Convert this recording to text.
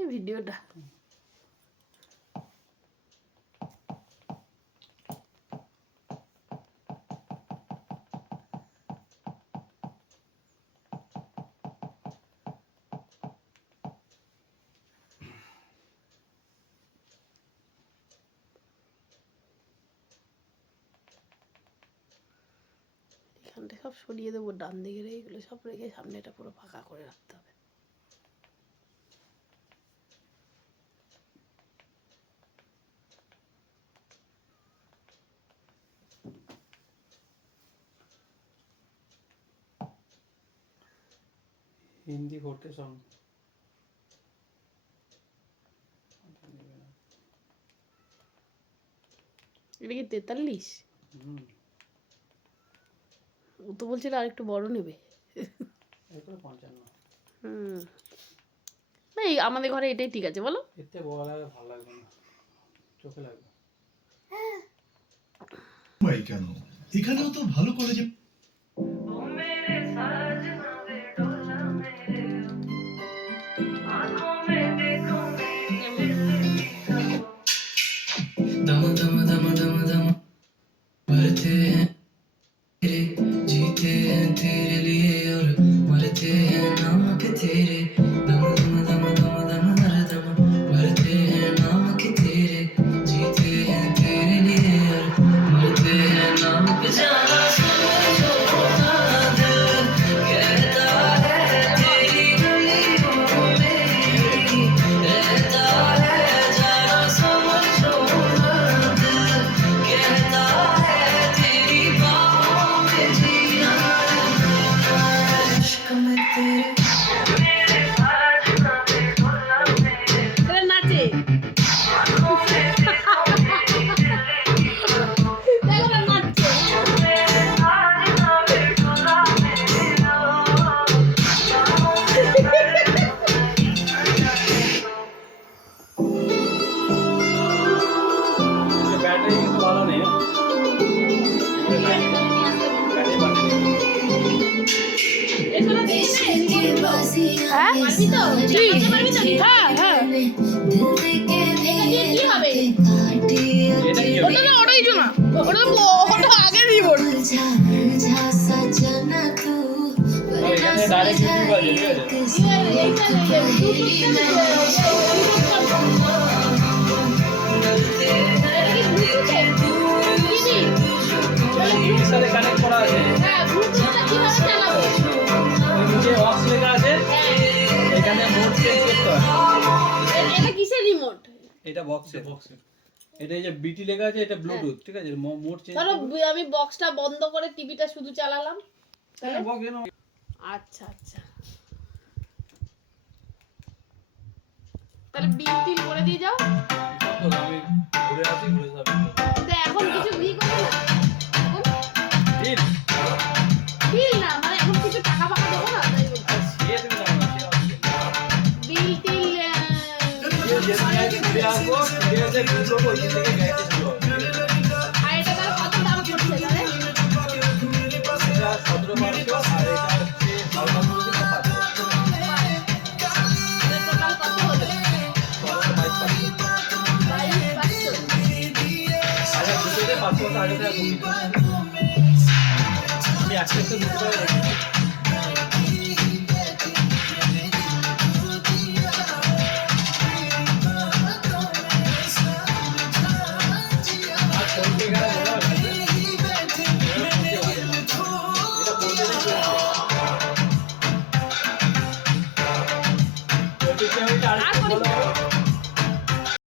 এই ভিডিওটা। এখানটা সব সরিয়ে দেবো, ডান দিকের এইগুলো সব রেখে সামনেটা পুরো ফাঁকা করে রাখতে হবে। हिंदी फोटे सॉन्ग এটা কি 43? ও তো বলছিল আর একটু বড় নেবে। না এই আমাদের ঘরে এটাই ঠিক আছে, বলো। এতে বড় লাগে ভালো লাগবে না, চোখে লাগবে। ভাই কেন এখানেও তো ভালো কলেজে दम दम दम दम दम भरते हैं तेरे, जीते हैं तेरे लिए और मरते हैं नाम के तेरे। दम दम दम दम दम हर दम भरते हैं नाम के तेरे, जीते हैं तेरे लिए और मरते हैं नाम के। जाना समझो ना दिल कहता है तेरी गलियों में रहता है, जाना समझो ना दिल कहता है तेरी बाहों में जीना है, इश्क में तेरे। নাচে ব্যাটারি কিন্তু ভালো নেই, হ্যাঁ পারবি তো? নাচতে পারবি তো? হ্যাঁ হ্যাঁ। কি হবে? ওটা না, ওটা কিছু না, ওটা আগে রিমোট। এখানে ডাইরেক্ট ইউটিউব আছে, ঠিক আছে। এর সাথে কানেক্ট করা আছে, হ্যাঁ ব্লুটুথটা কিভাবে চালাবো? ওই নিচে অক্স লেখা আছে, এখানে মোড চেঞ্জ করতে হয়। এটা কিসের রিমোট? এটা বক্সের, এটা এই যে বিটি লেখা আছে, এটা ব্লুটুথ, ঠিক আছে। মোড চেঞ্জ চলো আমি বক্সটা বন্ধ করে টিভিটা শুধু চালালাম। আচ্ছা আচ্ছা, তাহলে বিল টিল করে দিয়ে যাও। আমি ঘুরে আসি, ঘুরে যাবো। তো এখন কিছু বিল করবে না? এখন বিল না, মানে এখন কিছু টাকা ফাঁকা দেবো না, তাই বলছি। বিল টিল আর এটা তার কত দাম পড়ছে তাহলে? টোটাল কত হলো? 22,500। আমি আজকে তো